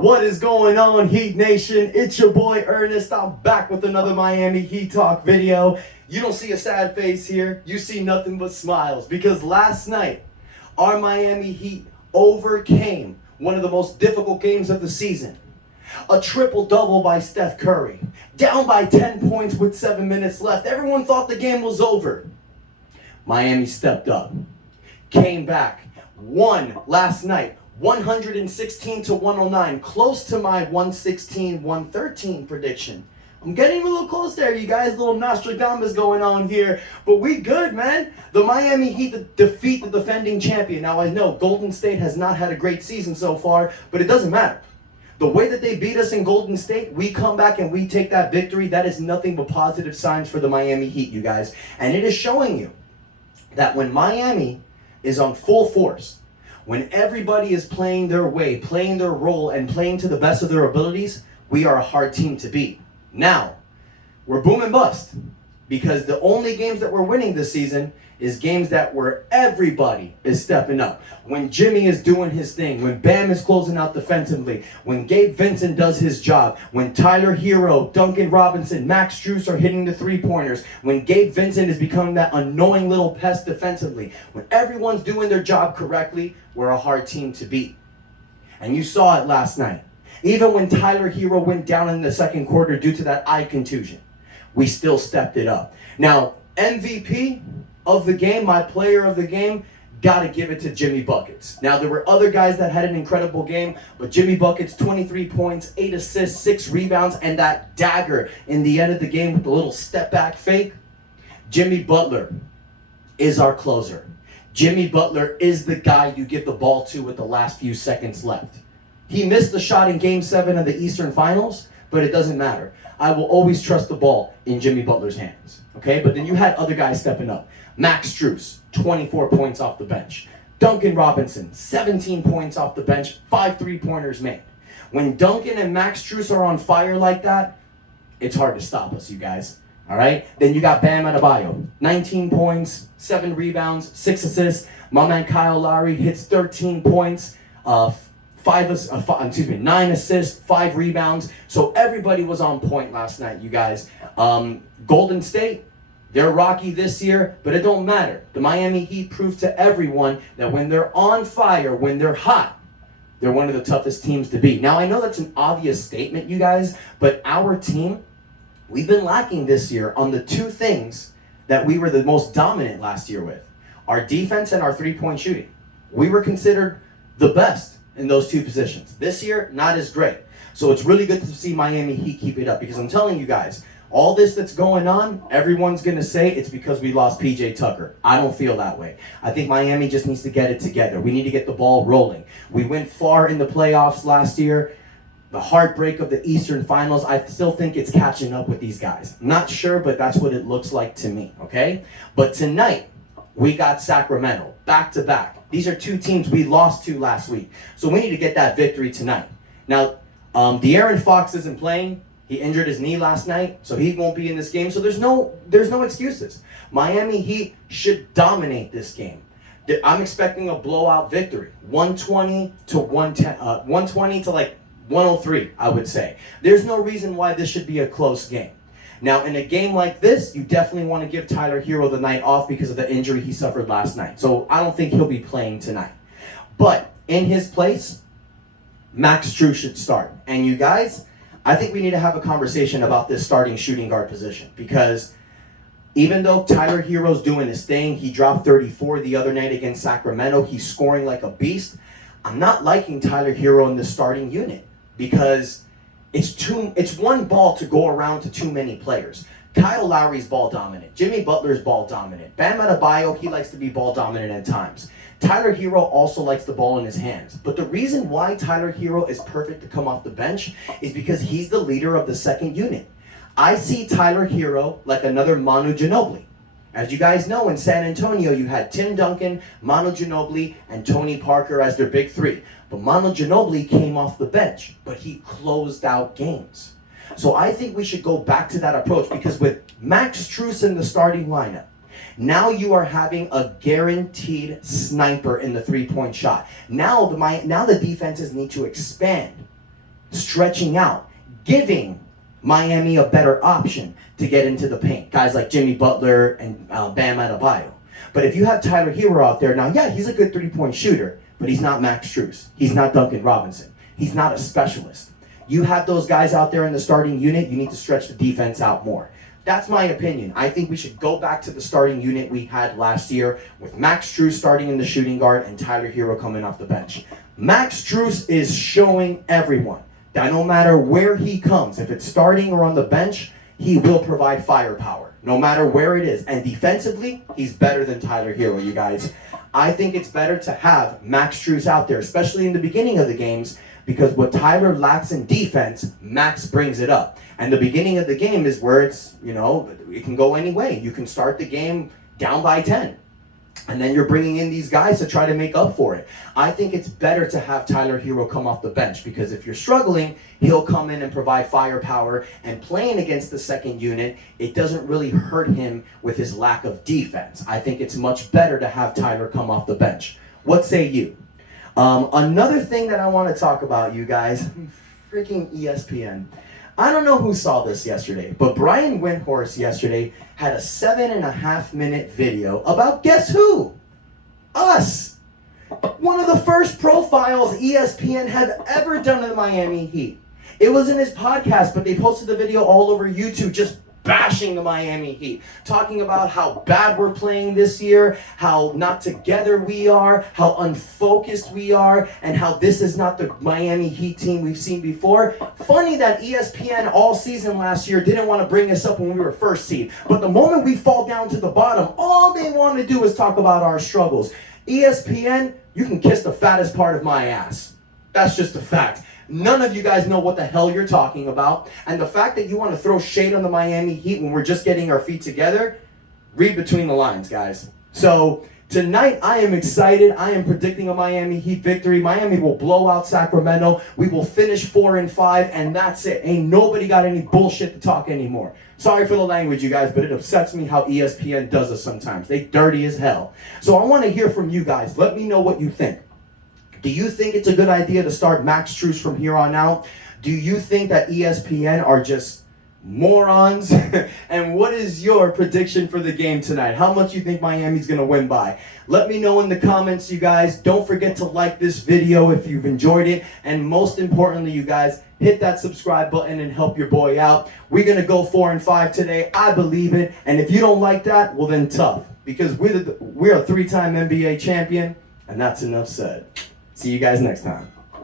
What is going on, Heat Nation? It's your boy Ernest. I'm back with another Miami Heat Talk video. You don't see a sad face here. You see nothing but smiles because last night, our Miami Heat overcame one of the most difficult games of the season. A triple-double by Steph Curry. Down by 10 points with 7 minutes left. Everyone thought the game was over. Miami stepped up, came back, won last night. 116 to 109, close to my 116-113 prediction. I'm getting a little close there, you guys. A little Nostradamus going on here. But we good, man. The Miami Heat defeat the defending champion. Now, I know Golden State has not had a great season so far, but it doesn't matter. The way that they beat us in Golden State, we come back and we take that victory. That is nothing but positive signs for the Miami Heat, you guys. And it is showing you that when Miami is on full force, when everybody is playing their way, playing their role, and playing to the best of their abilities, we are a hard team to beat. Now, we're boom and bust because the only games that we're winning this season is games that where everybody is stepping up. When Jimmy is doing his thing, when Bam is closing out defensively, when Gabe Vincent does his job, when Tyler Hero, Duncan Robinson, Max Strus are hitting the three-pointers, when Gabe Vincent is becoming that annoying little pest defensively, when everyone's doing their job correctly, we're a hard team to beat. And you saw it last night. Even when Tyler Hero went down in the second quarter due to that eye contusion, we still stepped it up. Now, MVP of the game, my player of the game, gotta give it to Jimmy Buckets. Now, there were other guys that had an incredible game, but Jimmy Buckets, 23 points, 8 assists, 6 rebounds, and that dagger in the end of the game with the little step back fake. Jimmy Butler is our closer. Jimmy Butler is the guy you give the ball to with the last few seconds left. He missed the shot in Game 7 of the Eastern Finals, but it doesn't matter. I will always trust the ball in Jimmy Butler's hands. Okay, but then you had other guys stepping up. Max Strus, 24 points off the bench. Duncan Robinson, 17 points off the bench, 5 3-pointers made. When Duncan and Max Strus are on fire like that, it's hard to stop us, you guys. All right? Then you got Bam Adebayo, 19 points, 7 rebounds, 6 assists. My man Kyle Lowry hits 13 points, 9 assists, 5 rebounds. So everybody was on point last night, you guys. Golden State, they're rocky this year, but it don't matter. The Miami Heat proved to everyone that when they're on fire, when they're hot, they're one of the toughest teams to beat. Now, I know that's an obvious statement, you guys, but our team, we've been lacking this year on the two things that we were the most dominant last year with. Our defense and our three-point shooting. We were considered the best in those two positions. This year, not as great. So it's really good to see Miami Heat keep it up because I'm telling you guys, all this that's going on, everyone's going to say it's because we lost PJ Tucker. I don't feel that way. I think Miami just needs to get it together. We need to get the ball rolling. We went far in the playoffs last year. The heartbreak of the Eastern Finals, I still think it's catching up with these guys. Not sure, but that's what it looks like to me, okay? But tonight, we got Sacramento, back-to-back. These are two teams we lost to last week. So we need to get that victory tonight. Now, De'Aaron Fox isn't playing. He injured his knee last night, so he won't be in this game. So there's no excuses. Miami Heat should dominate this game. I'm expecting a blowout victory, 120 to 103, I would say. There's no reason why this should be a close game. Now, in a game like this, you definitely want to give Tyler Hero the night off because of the injury he suffered last night. So I don't think he'll be playing tonight. But in his place, Max Strus should start. And you guys, I think we need to have a conversation about this starting shooting guard position because even though Tyler Hero's doing his thing, he dropped 34 the other night against Sacramento, he's scoring like a beast. I'm not liking Tyler Hero in the starting unit because it's one ball to go around to too many players. Kyle Lowry's ball dominant. Jimmy Butler's ball dominant. Bam Adebayo, he likes to be ball dominant at times. Tyler Hero also likes the ball in his hands. But the reason why Tyler Hero is perfect to come off the bench is because he's the leader of the second unit. I see Tyler Hero like another Manu Ginobili. As you guys know, in San Antonio, you had Tim Duncan, Manu Ginobili, and Tony Parker as their big three. But Manu Ginobili came off the bench, but he closed out games. So I think we should go back to that approach because with Max Strus in the starting lineup, now you are having a guaranteed sniper in the three-point shot. Now the defenses need to expand stretching out, giving Miami a better option to get into the paint. Guys like Jimmy Butler and Bam Adebayo. But if you have Tyler Hero out there, now yeah, he's a good three-point shooter, but he's not Max Strus. He's not Duncan Robinson. He's not a specialist. You have those guys out there in the starting unit, you need to stretch the defense out more. That's my opinion. I think we should go back to the starting unit we had last year with Max Strus starting in the shooting guard and Tyler Hero coming off the bench. Max Strus is showing everyone that no matter where he comes, if it's starting or on the bench, he will provide firepower, no matter where it is. And defensively, he's better than Tyler Hero, you guys. I think it's better to have Max Strus out there, especially in the beginning of the games, because what Tyler lacks in defense, Max brings it up. And the beginning of the game is where it's, it can go any way. You can start the game down by 10. And then you're bringing in these guys to try to make up for it. I think it's better to have Tyler Hero come off the bench, because if you're struggling, he'll come in and provide firepower. And playing against the second unit, it doesn't really hurt him with his lack of defense. I think it's much better to have Tyler come off the bench. What say you? Another thing that I want to talk about, you guys, freaking ESPN. I don't know who saw this yesterday, but Brian Windhorst yesterday had a 7.5-minute video about, guess who? Us. One of the first profiles ESPN have ever done of the Miami Heat. It was in his podcast, but they posted the video all over YouTube, just bashing the Miami Heat, talking about how bad we're playing this year, how not together we are, how unfocused we are, and how this is not the Miami Heat team we've seen before. Funny that ESPN all season last year didn't want to bring us up when we were first seed, but the moment we fall down to the bottom, all they want to do is talk about our struggles. ESPN, you can kiss the fattest part of my ass. That's just a fact. None of you guys know what the hell you're talking about. And the fact that you want to throw shade on the Miami Heat when we're just getting our feet together, read between the lines, guys. So tonight, I am excited. I am predicting a Miami Heat victory. Miami will blow out Sacramento. We will finish 4-5, and that's it. Ain't nobody got any bullshit to talk anymore. Sorry for the language, you guys, but it upsets me how ESPN does us sometimes. They dirty as hell. So I want to hear from you guys. Let me know what you think. Do you think it's a good idea to start Max Strus from here on out? Do you think that ESPN are just morons? And what is your prediction for the game tonight? How much you think Miami's going to win by? Let me know in the comments, you guys. Don't forget to like this video if you've enjoyed it. And most importantly, you guys, hit that subscribe button and help your boy out. We're going to go 4-5 today. I believe it. And if you don't like that, well then tough. Because we're a 3-time NBA champion. And that's enough said. See you guys next time.